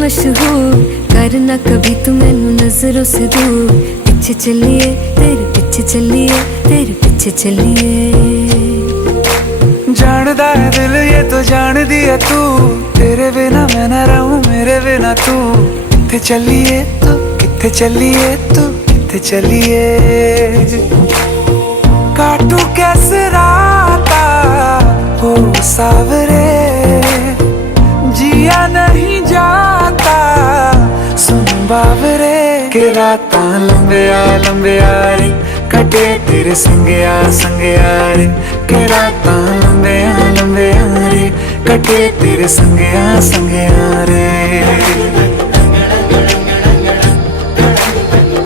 मशहूर, करना कभी तू मैनू नजरों से दूर। पीछे चलिए तेरे पीछे चलिए, तेरे पीछे चलिए। जानदा है दिल ये तो जान दिया तू, तेरे बिना मैं ना रहूं मेरे बिना तू। किथे चलिए तू, किथे चलिए तू, किथे चलिए। काटू कैसे राता हो सावरे, जिया नहीं जाता सुन बावरे। के रातां लंबिया लंबिया रे, कटे तेरे संगया संगया रे। के रातां लंबिया लंबिया रे, कटे तेरे संगया संगया रे।